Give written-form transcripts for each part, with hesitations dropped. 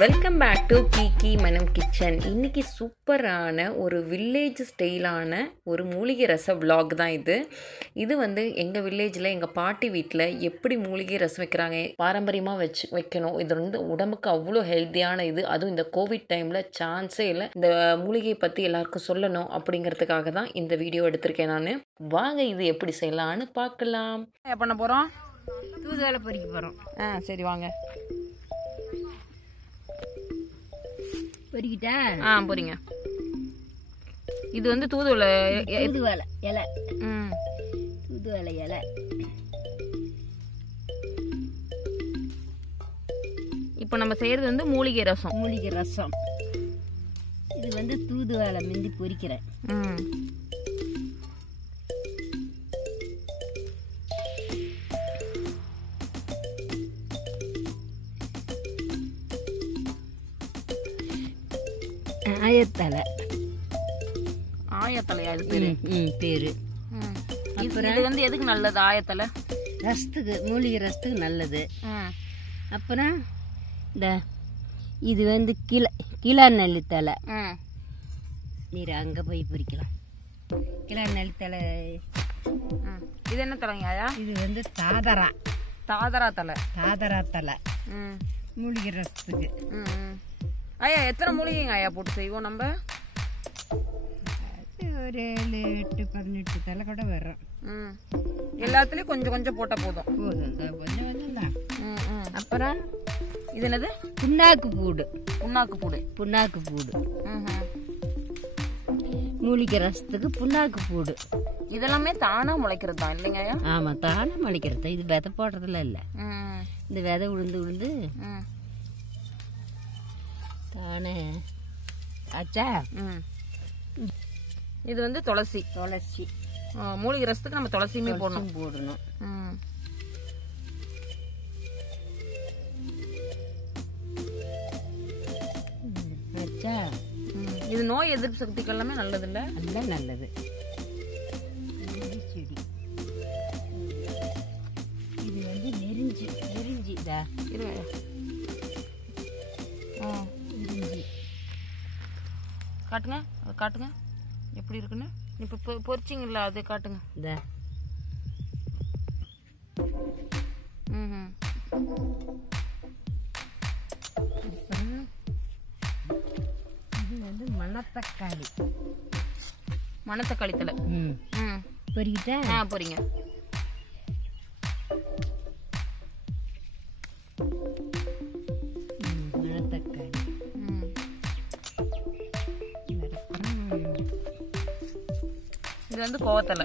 Welcome back to Kiki மனம் kitchen. இன்றைக்கி சூப்பரான ஒரு வில்லேஜ் ஸ்டைலான ஒரு மூலிகை ரசம் vlog தான் இது வந்து எங்கள் வில்லேஜில் எங்கள் பாட்டி வீட்டில் எப்படி மூலிகை ரசம் வைக்கிறாங்க, பாரம்பரியமாக வைக்கணும். இது வந்து உடம்புக்கு அவ்வளோ ஹெல்த்தியான அதுவும் இந்த கோவிட் டைமில் சான்ஸே இல்லை. இந்த மூலிகையை பற்றி எல்லாருக்கும் சொல்லணும் அப்படிங்கிறதுக்காக தான் இந்த வீடியோ எடுத்திருக்கேன் நான். வாங்க இது எப்படி செய்யலான்னு பார்க்கலாம். என்ன பண்ண போகிறோம்? தூதுவளை பொறிக்க போகிறோம். சரி வாங்க பொறிக்கிட்டா பொறிங்க. இது வந்து தூதுவளை இலை. தூதுவளை இலை. இப்போ நம்ம செய்யறது வந்து மூலிகை ரசம். இது வந்து தூதுவளை மிந்தி பொறிக்கிறேன். ஆயத்தலையா இது பேரு? பேரு. இது வந்து எதுக்கு நல்லது? ஆயத்தலை ரசத்துக்கு, மூலிகை ரசத்துக்கு நல்லது. அப்புறம் இந்த இது வந்து கிளா நெல்லித்தலை. நீர் அங்கே போய் பொறிக்கலாம். கிளா நெல்லித்தலை. இது என்ன தலைங்கயா? இது வந்து தாதரா தலை. மூலிகை ரசத்துக்கு. ஐயா எத்தனை மூலிகைங்க ஐயா போட்டு செய்வோம் நம்ம? ஒரு 7, 8, 18 தலை கூட வரும். எல்லாத்துலயும் கொஞ்சம் கொஞ்சம் போட்டா போதும். கொஞ்சம் தான். அப்புறம் இது என்னது? புண்ணாக்கு பூடு. மூலிகை ரசத்துக்கு புண்ணாக்கு பூடு. இதெல்லாமே தானா முளைக்கிறது தான் இல்லைங்க? ஆமா, தானா முளைக்கிறது. இது விதை போடுறதுல இல்ல. இந்த விதை உளுந்து தானே ஆச்சா. இது வந்து துளசி. மூலிகை ரசத்துக்கு நம்ம துளசியுமே போடணும். இது நோய் எதிர்ப்பு சக்திக்கு எல்லாமே நல்லது இல்ல? நல்லது. செடி இது வந்து நெருஞ்சி காட்டுங்க எப்படி இருக்குன்னு. இப்ப பொரிச்சிங்கல்ல, அது காட்டுங்க. இது வந்து மணத்தக்காளி தலை. பொறிக்கிட்டா பொறிங்க. இது வந்து கோவத்தலை.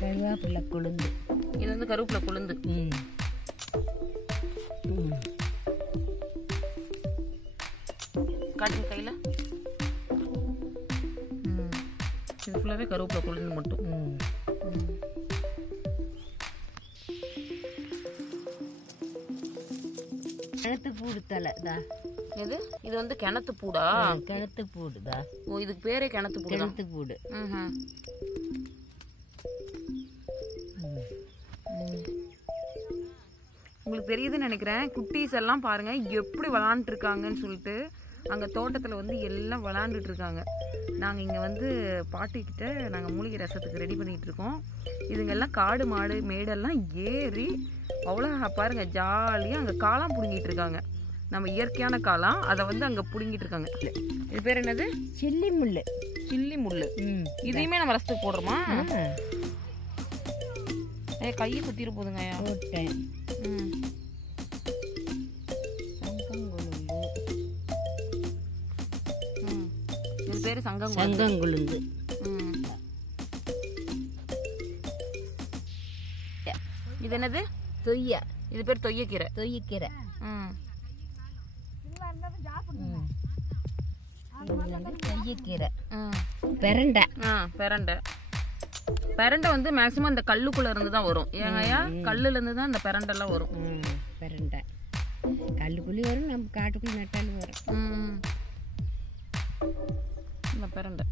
கருவேப்பிலை கொழுந்து. இது வந்து கருவேப்பிலை கொழுந்து. காட்டுங்க கையில. இது ஃபுல்லாவே கருவேப்பிலை கொழுந்து மட்டும். கிணத்து பூடு தலை தான். இது வந்து கிணத்து பூடா? கிணத்து பூடு தான். ஓ, இதுக்கு பேரே கிணத்து பூடு. உங்களுக்கு தெரியுதுன்னு நினைக்கிறேன். குட்டீஸ் எல்லாம் பாருங்க எப்படி விளாண்டுட்டு இருக்காங்கன்னு சொல்லிட்டு. அங்க தோட்டத்துல வந்து எல்லாம் விளாண்டுட்டு இருக்காங்க. நாங்க இங்க வந்து பாட்டிக்கிட்ட நாங்க மூலிகை ரசத்துக்கு ரெடி பண்ணிட்டு இருக்கோம். இதுங்க எல்லாம் காடு மாடு மேடெல்லாம் ஏறி அவ்வளோ பாருங்க ஜாலியா அங்க காளான் புடுங்கிட்டு இருக்காங்க. நம்ம இயற்கையான காளான், அதை வந்து அங்க புடுங்கிட்டு இருக்காங்க. இது பேர் என்னது? சில்லி முள்ளு. இதையுமே நம்ம ரசத்துக்கு போடுறோமா? கையை குத்திர போதுங்க. போட்டேன். இது பேரு சங்கங்குழுந்து. இது என்னது? தொய்யா. இது பேர் தொய்யக்கீரை. பெரண்டை வந்து மேக்சிமம் இந்த கல்லுக்குள்ள இருந்து தான் வரும். ஏங்கய்யா, கல்லுல இருந்து தான் இந்த பெரண்டை எல்லாம் வரும். பெரண்டை கல்லுக்குள்ளே வரும், நம்ம காட்டுக்குள்ளே நட்டாலும் வரும். இந்த பெரண்டை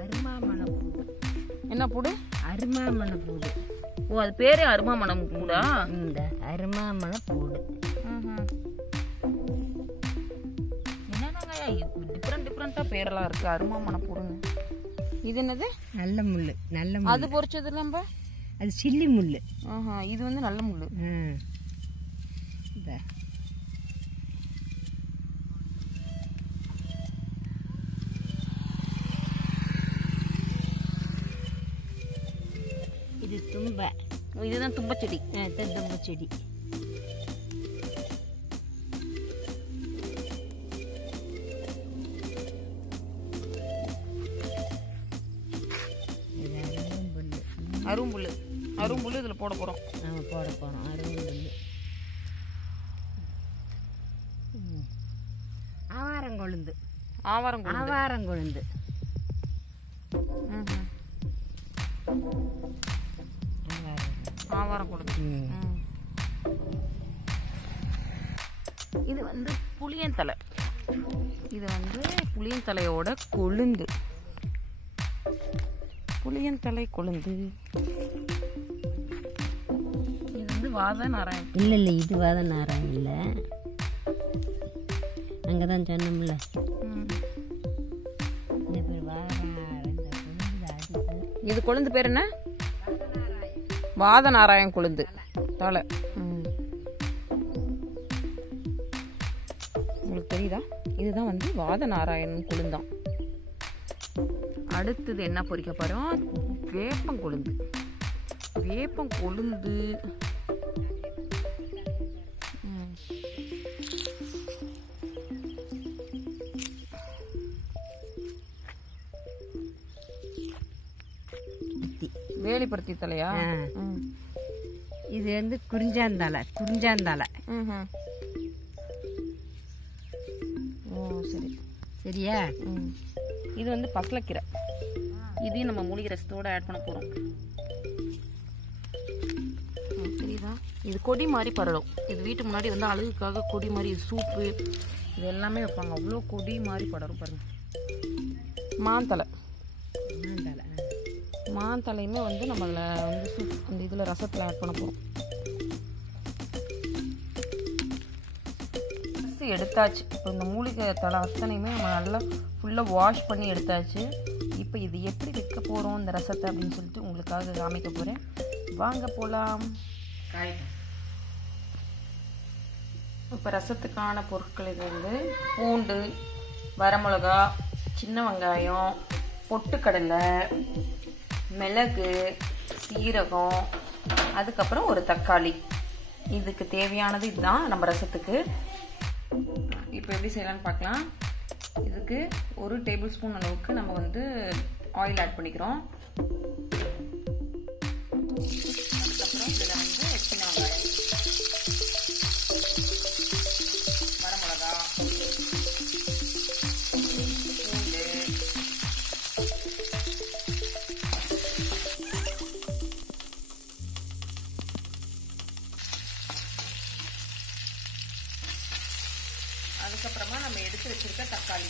அருமாமணம் என்ன பூடு? அருமாமண பூடு. ஓ, அது பேரே அருமாமணம் பூடா? இந்த அருமாமண பூடு. என்னதாங்க டிஃப்ரெண்டா பேரெல்லாம் இருக்கு, அருமாமண பூடுன்னு. இது என்னது? நல்ல முள்ளு. நல்ல முள்ளு. அது பொரிச்சது நம்ம அது சில்லி முள்ளு. இது வந்து நல்ல முள்ளு. இது தும்பை. இதுதான் தும்பச்செடி. தும்பச்செடி. அரும்புல்லு. அரும்புல்லு இதுல போட போறோம். போட போறோம் அரும்புல்லு. ஆவாரங்கொழுந்து. ஆவாரங்கொழுந்து. ஆவாரங்கொழுந்து. இது வந்து புளியந்தலை. இது வந்து புளியந்தலையோட கொழுந்து. புளியந்தலை கொழுந்து. இது வந்து வாத நாராயணம். இல்லை இது வாத நாராயணம் இல்லை. அங்கதான் சொன்னோம்ல. இது கொழுந்து பேர் என்ன? வாத நாராயண் கொழுந்து தலை. உங்களுக்கு தெரியுதா? இதுதான் வந்து வாத நாராயணன் கொழுந்தான். அடுத்தது என்ன பொரிக்க போறோம்? வேப்பங்கொழுந்து. வேப்பங்கொழுந்து. வேலிப்பருத்தி தலையா? இது வந்து குறிஞ்சாந்தலை. ஓ சரி. சரியா? இது வந்து பசலக்கீரை. இதையும் நம்ம மூலிகை ரசத்தோட ஆட் பண்ண போறோம். தெரியுதா? இது கொடி மாதிரி பரடும். இது வீட்டு முன்னாடி வந்து அழகுக்காக கொடி மாதிரி சூப்பு இது எல்லாமே வைப்பாங்க. அவ்வளோ கொடி மாதிரி படரும் பாருங்க. மாந்தலை. மாந்தலையுமே வந்து நம்ம அதில் வந்து சூப் அந்த இதில் ரசத்தில் ஆட் பண்ண போகிறோம். எடுத்தாச்சு. இப்போ இந்த மூலிகை தலை அத்தனையுமே நம்ம நல்லா ஃபுல்லாக வாஷ் பண்ணி எடுத்தாச்சு. இப்போ இது எப்படி வைக்க போகிறோம் இந்த ரசத்தை அப்படின்னு சொல்லிட்டு உங்களுக்காக காமிக்க போகிறேன். வாங்க போகலாம். இப்போ ரசத்துக்கான பொருட்கள் இது வந்து பூண்டு, வரமிளகா, சின்ன வெங்காயம், பொட்டுக்கடலை, மிளகு, சீரகம், அதுக்கப்புறம் ஒரு தக்காளி. இதுக்கு தேவையானது இதுதான் நம்ம ரசத்துக்கு. இப்போ எப்படி செய்யலாம்னு பார்க்கலாம். இதுக்கு 1 டேபிள் ஸ்பூன் அளவுக்கு நம்ம வந்து ஆயில் ஆட் பண்ணிக்கிறோம். அதுக்கப்புறம் இதில் வந்து சின்ன வெங்காயம், வரமிளகா, பூண்டு, அதுக்கப்புறமா நம்ம எடுத்து வச்சிருக்க தக்காளி.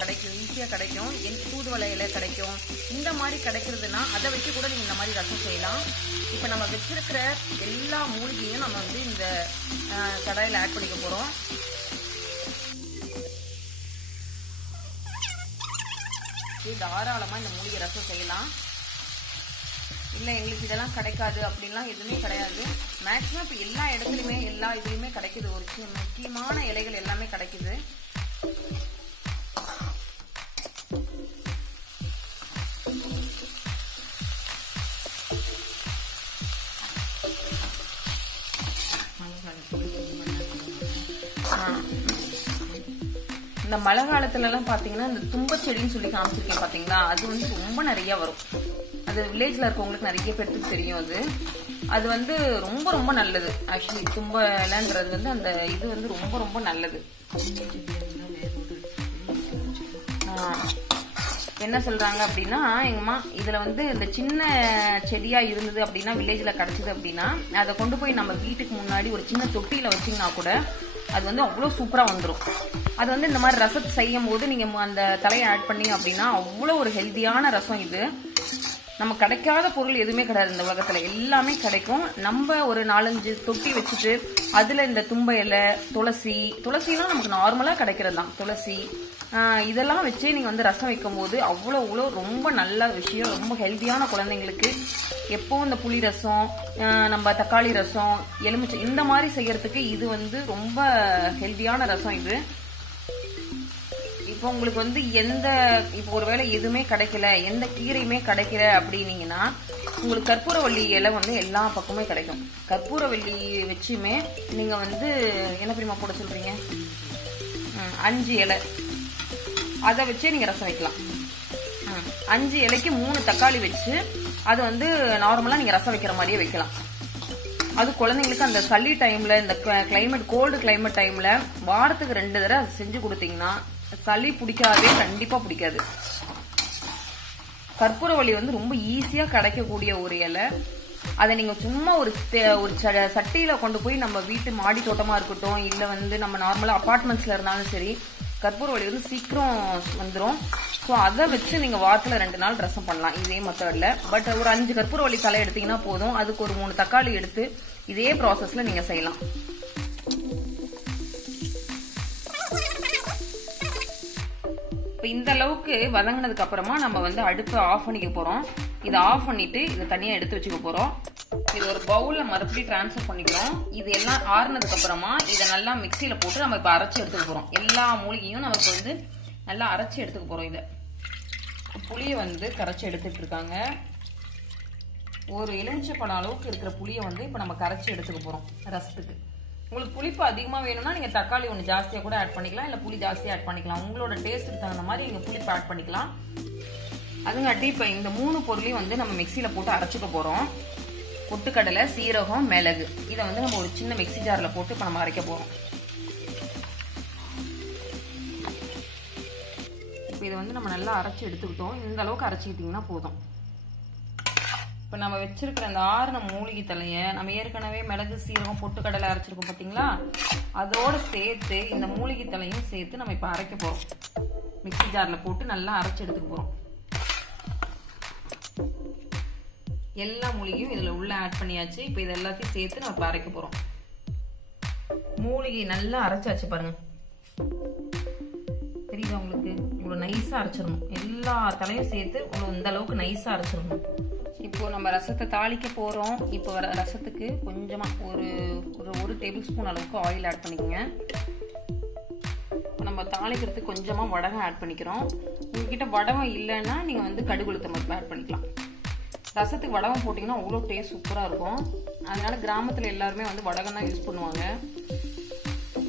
கிடைக்கும், ஈஸியாக கிடைக்கும். தூதுவளை இலை கிடைக்கும். இந்த மாதிரி கிடைக்கிறதுனா அதை வச்சு கூட நீங்கள் இந்த மாதிரி ரசம் செய்யலாம். இப்போ நம்ம வச்சிருக்கிற எல்லா மூலிகையும் நம்ம வந்து இந்த கடாயில் ஆட் பண்ணிக்க போகிறோம். தாராளமாக இந்த மூலிகை ரசம் செய்யலாம். இல்லை எங்களுக்கு இதெல்லாம் கிடைக்காது அப்படின்லாம் எதுவுமே கிடையாது. மேக்ஸிமம் இப்போ எல்லா இடத்துலையுமே எல்லா இதுலையுமே கிடைக்குது. ஒரு முக்கியமான இலைகள் எல்லாமே கிடைக்குது. இந்த மழை காலத்துலலாம் பார்த்தீங்கன்னா இந்த தும்பச்செடின்னு சொல்லி காமிச்சிருக்கேன் பார்த்தீங்களா, அது வந்து ரொம்ப நிறைய வரும். அது வில்லேஜில் இருக்கவங்களுக்கு நிறைய பேருக்கு தெரியும். அது வந்து ரொம்ப ரொம்ப நல்லது. ஆக்சுவலி தும்ப இலைன்றது வந்து அந்த இது வந்து ரொம்ப ரொம்ப நல்லது. என்ன சொல்றாங்க அப்படின்னா, எங்கம்மா இதுல வந்து இந்த சின்ன செடியா இருந்தது அப்படின்னா வில்லேஜ்ல கிடைச்சது அப்படின்னா அதை கொண்டு போய் நம்ம வீட்டுக்கு முன்னாடி ஒரு சின்ன தொட்டியில வச்சீங்கன்னா கூட அது வந்து அவ்வளோ சூப்பரா வந்துடும். அது வந்து இந்த மாதிரி ரசத்தை செய்யும் போது நீங்க அந்த தலையை ஆட் பண்ணீங்க அப்படின்னா அவ்வளோ ஒரு ஹெல்தியான ரசம். இது நம்ம கிடைக்காத பொருள் எதுவுமே கிடையாது இந்த உலகத்துல, எல்லாமே கிடைக்கும். நம்ம ஒரு 4-5 தொட்டி வச்சுட்டு அதுல இந்த தும்ப இலை, துளசிலாம் நமக்கு நார்மலா கிடைக்கிறது தான். துளசி இதெல்லாம் வச்சு நீங்க வந்து ரசம் வைக்கும் போது அவ்வளோ ரொம்ப நல்ல விஷயம், ரொம்ப ஹெல்தியான குழந்தைங்களுக்கு. எப்பவும் இந்த புளி ரசம், நம்ம தக்காளி ரசம், எலுமிச்சை இந்த மாதிரி செய்யறதுக்கு இது வந்து ரொம்ப ஹெல்தியான ரசம் இது. இப்போ உங்களுக்கு வந்து இப்போ ஒருவேளை எதுவுமே கிடைக்கல, எந்த கீரையுமே கிடைக்கல அப்படின்னீங்கன்னா உங்களுக்கு கற்பூரவள்ளி இலை வந்து எல்லா பக்கமே கிடைக்கும். கற்பூரவள்ளி வச்சுமே நீங்க வந்து என்ன பிரிமா போட சொல்றீங்க, 5 இலை அதை வச்சே நீங்க ரசம் வைக்கலாம். 5 இலைக்கு 3 தக்காளி வச்சு அது வந்து நார்மலா நீங்க ரசம் வைக்கிற மாதிரியே வைக்கலாம். அது குழந்தைங்களுக்கு அந்த சளி டைம்ல, இந்த கிளைமேட் கோல்டு கிளைமேட் டைம்ல வாரத்துக்கு 2 தடவை அது செஞ்சு கொடுத்தீங்கன்னா சளி பிடிக்காதே, கண்டிப்பா பிடிக்காது. கற்பூரவள்ளி வந்து ரொம்ப ஈஸியா கிடைக்கக்கூடிய ஒரு இலை. அதை நீங்க சும்மா ஒரு சட்டியில கொண்டு போய் நம்ம வீட்டு மாடி தோட்டமா இருக்கட்டும், இல்ல வந்து நம்ம நார்மலா அபார்ட்மெண்ட்ஸ்ல இருந்தாலும் சரி, கற்பூரவள்ளி வந்து சீக்கிரம் வந்துடும். ஸோ அதை வச்சு நீங்க வாரத்துல 2 நாள் ரசம் பண்ணலாம் இதே மெத்தட்ல. பட் ஒரு 5 கற்பூரவள்ளி தலை எடுத்தீங்கன்னா போதும். அதுக்கு ஒரு 3 தக்காளி எடுத்து இதே ப்ராசஸ்ல நீங்க செய்யலாம். இப்போ இந்த அளவுக்கு வதங்கினதுக்கு அப்புறமா நம்ம வந்து அடுப்பை ஆஃப் பண்ணிக்க போறோம். இதை ஆஃப் பண்ணிட்டு இதை தனியா எடுத்து வச்சுக்க போறோம். இது ஒரு பவுல்ல மறுபடியும் டிரான்ஸ்ஃபர் பண்ணிக்கிறோம். இது எல்லாம் ஆறுனதுக்கு அப்புறமா இதை நல்லா மிக்சியில போட்டு நம்ம இப்ப அரைச்சி எடுத்துக்க போறோம். எல்லா மூலிகையும் நமக்கு வந்து நல்லா அரைச்சி எடுத்துக்க போறோம். இதை புளியை வந்து கரைச்சி எடுத்துட்டு இருக்காங்க. ஒரு எலுமிச்சை பழம் அளவுக்கு இருக்கிற புளியை வந்து இப்ப நம்ம கரைச்சி எடுத்துக்க போறோம் ரசத்துக்கு. உங்களுக்கு புளிப்பு அதிகமாக வேணும்னா நீங்கள் தக்காளி ஒன்று ஜாஸ்தியாக கூட ஆட் பண்ணிக்கலாம், இல்லை புளி ஜாஸ்தியாக ஆட் பண்ணிக்கலாம். உங்களோட டேஸ்ட்டுக்கு தகுந்த மாதிரி நீங்கள் புளிப்பு ஆட் பண்ணிக்கலாம். அதுங்காட்டி இப்போ இந்த 3 பொருளையும் வந்து நம்ம மிக்சியில் போட்டு அரைச்சிக்க போகிறோம். பொட்டுக்கடலை, சீரகம், மிளகு இதை வந்து நம்ம ஒரு சின்ன மிக்சி ஜாரில் போட்டு இப்போ நம்ம அரைக்க போகிறோம். இப்போ இதை வந்து நம்ம நல்லா அரைச்சி எடுத்துக்கிட்டோம். இந்த அளவுக்கு அரைச்சிக்கிட்டிங்கன்னா போதும். இப்போ நம்ம வச்சிருக்கிற அந்த ஆறுன மூலிகை தலையை நம்ம ஏற்கனவே மிளகு, சீரகம், பொட்டுக்கடலை அரைச்சிருக்கோம் பார்த்தீங்களா, அதோட சேர்த்து இந்த மூலிகை தலையும் சேர்த்து நம்ம இப்போ அரைக்க போகிறோம். மிக்சி ஜாரில் போட்டு நல்லா அரைச்சி எடுத்துக்க போகிறோம். எல்லா மூலிகையும் இதில் உள்ள ஆட் பண்ணியாச்சு. இப்போ இது எல்லாத்தையும் சேர்த்து நம்ம இப்போ அரைக்க போகிறோம். மூலிகை நல்லா அரைச்சாச்சு பாருங்க, தெரியுதா உங்களுக்கு? இவ்வளோ நைஸாக அரைச்சிடணும். எல்லா தலையும் சேர்த்து இந்த அளவுக்கு நைஸாக அரைச்சிடணும். இப்போ நம்ம ரசத்தை தாளிக்க போறோம். இப்போ வர ரசத்துக்கு கொஞ்சமா ஒரு டேபிள் ஸ்பூன் அளவுக்கு ஆயில் ஆட் பண்ணிக்கோங்க. நம்ம தாளிக்கிறதுக்கு கொஞ்சமா வடகம் ஆட் பண்ணிக்கிறோம். உங்ககிட்ட வடகம் இல்லைன்னா நீங்க வந்து கடுகு உளுத்தம் பருப்பு ஆட் பண்ணிக்கலாம். ரசத்துக்கு வடகம் போட்டிங்கன்னா அவ்வளோ டேஸ்ட் சூப்பராக இருக்கும். அதனால கிராமத்தில் எல்லாருமே வந்து வடகம் தான் யூஸ் பண்ணுவாங்க.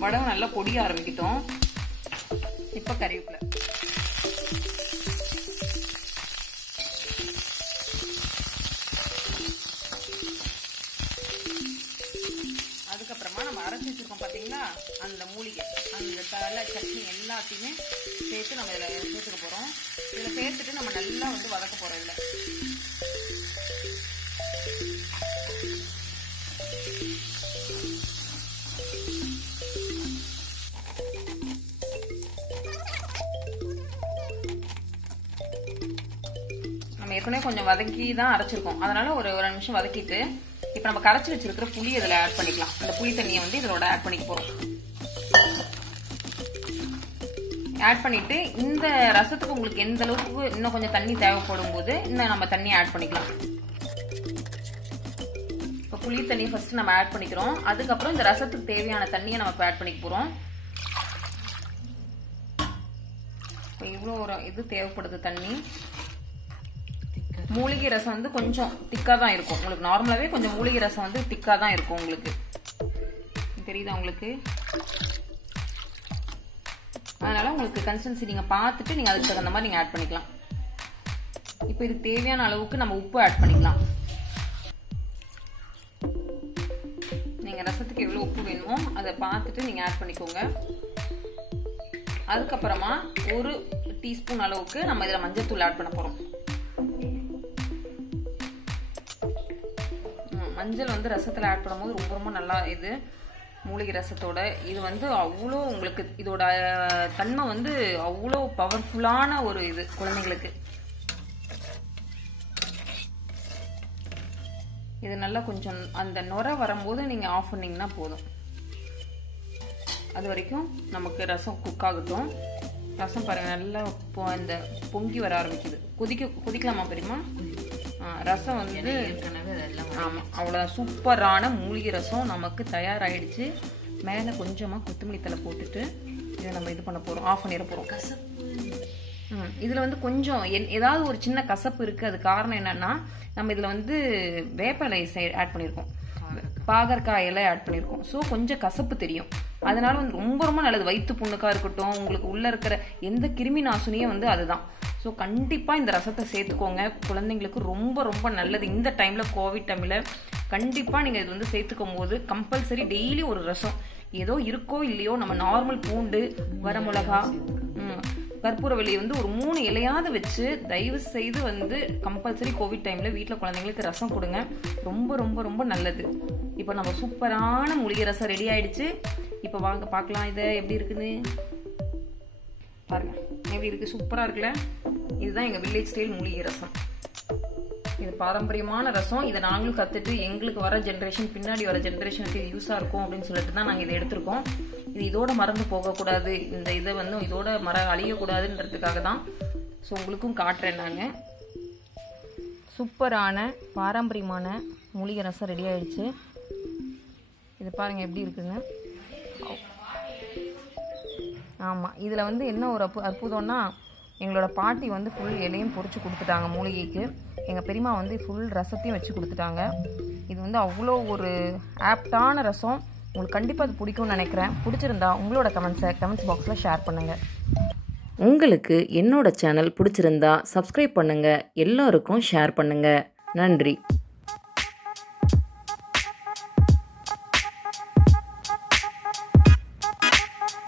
வடகம் நல்லா பொடிய ஆரம்பிக்கிட்டோம். இப்போ கறிவேப்பிலை, அதுக்கப்புறமா நம்ம அரைச்சி வச்சிருக்கோம் பார்த்தீங்களா அந்த மூலிகை, அந்த தலை, சட்னி எல்லாத்தையுமே சேர்த்து நம்ம இதில் சேர்த்துக்க போகிறோம். இதில் சேர்த்துட்டு நம்ம நல்லா வந்து வதக்க போகிறோம். இல்லை நம்ம ஏற்கனவே கொஞ்சம் வதக்கி தான் அரைச்சிருக்கோம். அதனால ஒரு 2 நிமிஷம் வதக்கிட்டு இப்போ நம்ம கரைச்சி வச்சிருக்கிற புளி இதில் ஆட் பண்ணிக்கலாம். அந்த புளி தண்ணியை வந்து இதோட ஆட் பண்ணிக்க போகிறோம். ஆட் பண்ணிட்டு இந்த ரசத்துக்கு உங்களுக்கு எந்த அளவுக்கு இன்னும் கொஞ்சம் தண்ணி தேவைப்படும் போது இன்னும் நம்ம தண்ணி ஆட் பண்ணிக்கலாம். இப்போ புளி தண்ணி ஃபர்ஸ்ட் நம்ம ஆட் பண்ணிக்கிறோம். அதுக்கப்புறம் இந்த ரசத்துக்கு தேவையான தண்ணியை நம்ம இப்போ ஆட் பண்ணிக்க போகிறோம். இப்போ இவ்வளோ ஒரு இது தேவைப்படுது தண்ணி. மூலிகை ரசம் வந்து கொஞ்சம் திக்கா தான் இருக்கும். உங்களுக்கு நார்மலாவே கொஞ்சம் மூலிகை ரசம் வந்து திக்கா தான் இருக்கும். உங்களுக்கு தெரியுதா உங்களுக்கு? அதனால உங்களுக்கு கன்சிஸ்டன்சி நீங்க பார்த்துட்டு நீங்க அதுக்கு தகுந்த மாதிரி நீங்க ஆட் பண்ணிக்கலாம். இப்போ இதுக்கு தேவையான அளவுக்கு நம்ம உப்பு ஆட் பண்ணிக்கலாம். நீங்க ரசத்துக்கு எவ்வளவு உப்பு வேணுமோ அதை பார்த்துட்டு நீங்க ஆட் பண்ணிக்கோங்க. அதுக்கப்புறமா 1 டீஸ்பூன் அளவுக்கு நம்ம இதில் மஞ்சள்தூள் ஆட் பண்ண போகிறோம். மஞ்சள் வந்து ரசத்தில் ஆட் பண்ணும்போது ரொம்ப ரொம்ப நல்லா இது மூலிகை ரசத்தோட இது வந்து அவ்வளோ உங்களுக்கு இதோட தன்மை வந்து அவ்வளோ பவர்ஃபுல்லான ஒரு இது குழந்தைங்களுக்கு. இது நல்லா கொஞ்சம் அந்த நுரை வரும்போது நீங்கள் ஆஃப் பண்ணிங்கன்னா போதும். அது வரைக்கும் நமக்கு ரசம் குக் ஆகட்டும். ரசம் பாருங்கள் நல்லா இந்த பொங்கி வர ஆரம்பிக்குது. கொதிக்கலாமா பெரியமா? ரசம் வந்து ஆமாம் அவ்வளோதான். சூப்பரான மூலிகை ரசம் நமக்கு தயாராகிடுச்சு. மேலே கொஞ்சமாக கொத்தமல்லி தழை போட்டுட்டு இதை நம்ம இது பண்ண போகிறோம், ஆஃப் பண்ணிட போகிறோம். கசப்பு இதில் வந்து கொஞ்சம் ஏதாவது ஒரு சின்ன கசப்பு இருக்குது. அது காரணம் என்னன்னா நம்ம இதில் வந்து வேப்பிலை ஆட் பண்ணியிருக்கோம், பாகற்காய் இலை ஆட் பண்ணியிருக்கோம். ஸோ கொஞ்சம் கசப்பு தெரியும். அதனால வந்து ரொம்ப ரொம்ப நல்லது. வயிற்று புண்ணுக்காக இருக்கட்டும், உங்களுக்கு உள்ளே இருக்கிற எந்த கிருமி நாசினியும் வந்து அதுதான். ஸோ கண்டிப்பாக இந்த ரசத்தை சேர்த்துக்கோங்க. குழந்தைங்களுக்கு ரொம்ப ரொம்ப நல்லது. இந்த டைமில் கோவிட் டைமில் கண்டிப்பாக நீங்கள் இது வந்து சேர்த்துக்கும் போது கம்பல்சரி டெய்லி ஒரு ரசம் ஏதோ இருக்கோ இல்லையோ நம்ம நார்மல் பூண்டு, வரமிளகா, கற்பூரவள்ளி வந்து ஒரு 3 இலையாவது வச்சு தயவு செய்து வந்து கம்பல்சரி கோவிட் டைமில் வீட்டில் குழந்தைங்களுக்கு ரசம் கொடுங்க. ரொம்ப ரொம்ப ரொம்ப நல்லது. இப்போ நம்ம சூப்பரான மூலிகை ரசம் ரெடி ஆயிடுச்சு. இப்போ வாங்க பார்க்கலாம் இதை எப்படி இருக்குன்னு. பாருங்க எப்படி இருக்குது, சூப்பராக இருக்குல்ல. இதுதான் எங்கள் வில்லேஜ் ஸ்டைல் மூலிகை ரசம். இது பாரம்பரியமான ரசம். இதை நாங்களும் கற்றுட்டு எங்களுக்கு வர ஜென்ரேஷன், பின்னாடி வர ஜென்ரேஷனுக்கு இது யூஸாக இருக்கும் அப்படின்னு சொல்லிட்டு தான் நாங்கள் இதை எடுத்திருக்கோம். இது இதோட மறந்து போகக்கூடாது, இந்த இதை வந்து இதோட அழியக்கூடாதுன்றதுக்காக தான். ஸோ உங்களுக்கும் காட்டுறேன் நாங்கள். சூப்பரான பாரம்பரியமான மூலிகை ரசம் ரெடி ஆயிடுச்சு. இது பாருங்கள் எப்படி இருக்குங்க. ஆமாம், இதில் வந்து என்ன ஒரு அற்புதம்னா எங்களோட பாட்டி வந்து ஃபுல் இலையும் பொரிச்சு கொடுத்துட்டாங்க மூலிகைக்கு. எங்கள் பெரியம்மா வந்து ஃபுல் ரசத்தையும் வச்சு கொடுத்துட்டாங்க. இது வந்து அவ்வளோ ஒரு ஆப்டான ரசம். உங்களுக்கு கண்டிப்பாக அது பிடிக்கும்னு நினைக்கிறேன். பிடிச்சிருந்தா உங்களோட கமெண்ட்ஸ் பாக்ஸில் ஷேர் பண்ணுங்கள். உங்களுக்கு என்னோட சேனல் பிடிச்சிருந்தா சப்ஸ்கிரைப் பண்ணுங்கள், எல்லோருக்கும் ஷேர் பண்ணுங்கள். நன்றி.